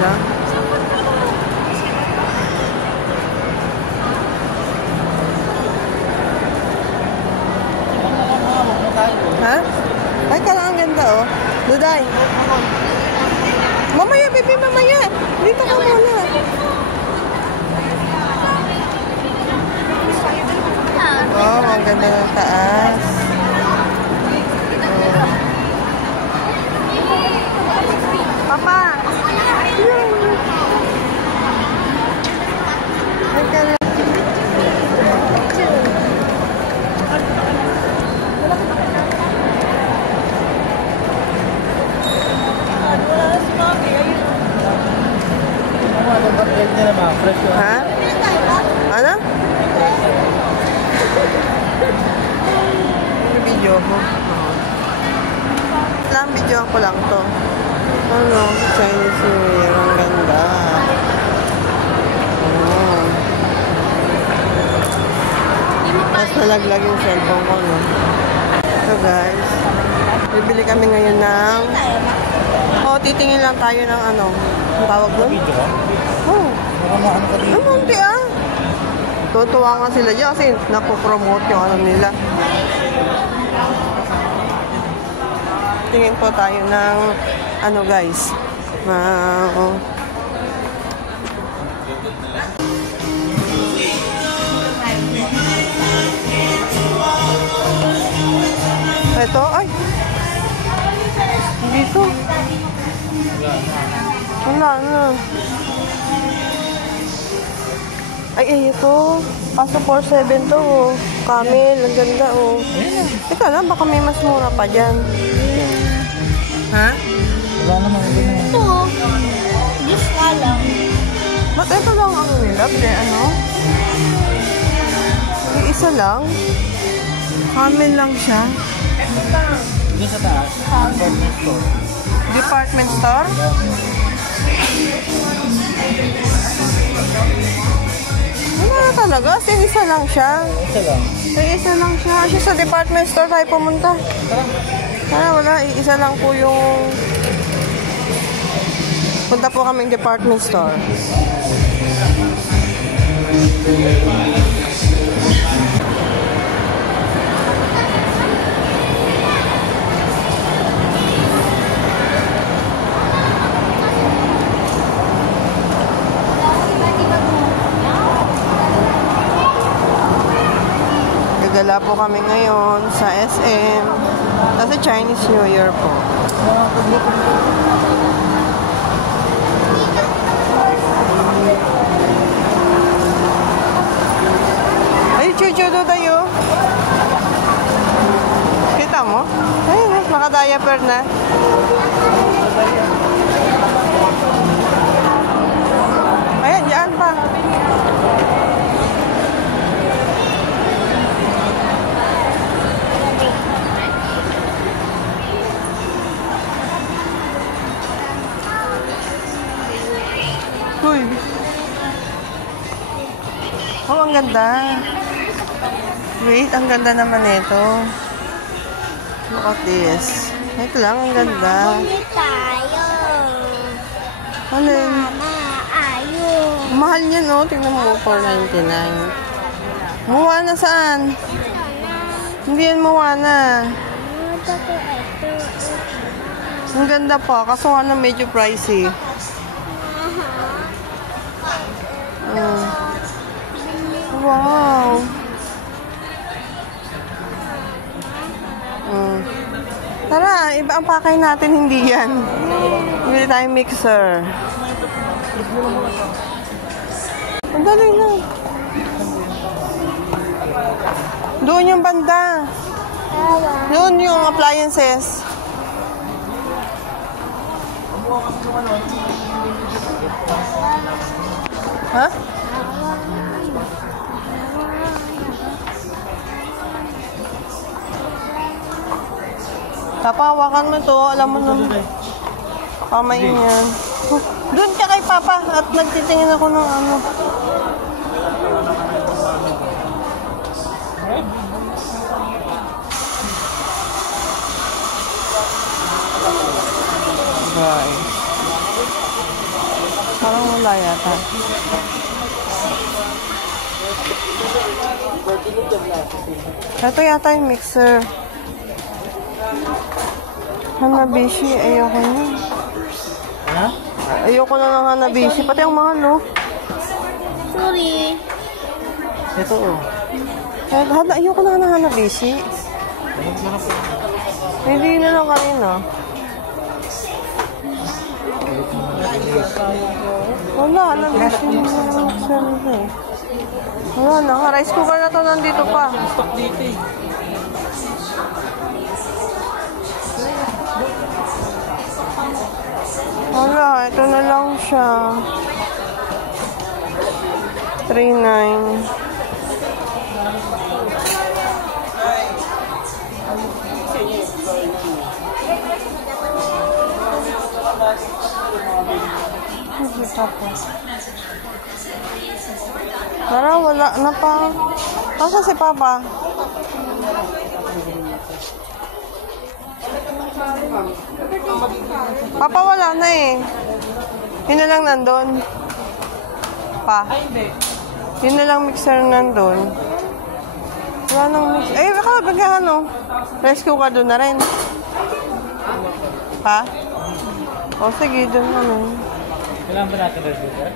sila. Ha? Ay, kala ang ganda, oh. Duday. Mamaya, baby, mamaya. Dito ka muna. Oh, ang ganda ng taas. Papa! Ay, kala. Ha? Ano? Video ko. Video ko lang to. Ano? Chinese New Year. Ang ganda. Oh. Mas nalaglag yung cellphone ko, no? So guys, bibili kami ngayon ng... Oh, titingin lang tayo ng ano. Ang tawag doon? Oh. Ang munti ah. Tutuwa nga sila dyan kasi napopromote yung ano nila. Tingin po tayo ng ano guys. Ito, ay. Dito. Wala na. Ay, ito. Paso 4.7 to, oh. Camel, ang ganda, oh. Teka lang, baka may mas mura pa dyan. Ha? Wala naman. Ito. Just lang. Ba't ito lang ang nila? Ano? Isa lang? Camel lang siya. Doon sa taas. Department store. Department store? Ano na talaga? Kasi isa lang siya. Isa lang. Isa lang siya. Kasi sa department store tayo pumunta. Wala. Isa lang po yung... Punta po kaming department store. Gala po kami ngayon sa SM. Kasi Chinese New Year po. Ay, chuchudo tayo. Kita mo? Ay, naka-diaper na. Ayan, dyan pa. Uy. Oh, ang ganda. Wait, ang ganda naman ito. Look at this. Ito lang, ang ganda. Bumili tayo. Ano? Mama, ayaw. Mahal niya, no? Tingnan mo, $4.99. Moana saan? Hindi yan Moana. Ang ganda pa. Kaso nga na medyo pricey. Wow. Tara, iba ang pakay natin, hindi yan. Hindi tayong mixer. Ang galing lang. Doon yung banda. Doon yung appliances. Ha? Tapawakan mo to, alam mo naman. Kamay niyan. Doon ka kay Papa at nagtitingin ako ng ano. Guys. Parang wala yata. Ito yata yung mixer. Hanabishi, ayoko na. Ha? Ayoko na ng Hanabishi. Pati ang mahal, no? Sorry. Ito oh. Ayoko na ng Hanabishi. Hindi na lang kanina. Wala, Hanabishi na lang mixer nila eh. Wala na, rice cooker na to nandito pa. Stock dito eh. Wala, ito na lang siya. 3.9. Tara, wala na pa. Nasa si Papa? Papa, wala na eh. Yun na lang nandun. Pa. Yun na lang mixer nandun. Wala nang mixer. Eh, baka ano? Rice cooker doon na rin. Pa? O, sige, doon na rin. Kailangan ba natin red cooker?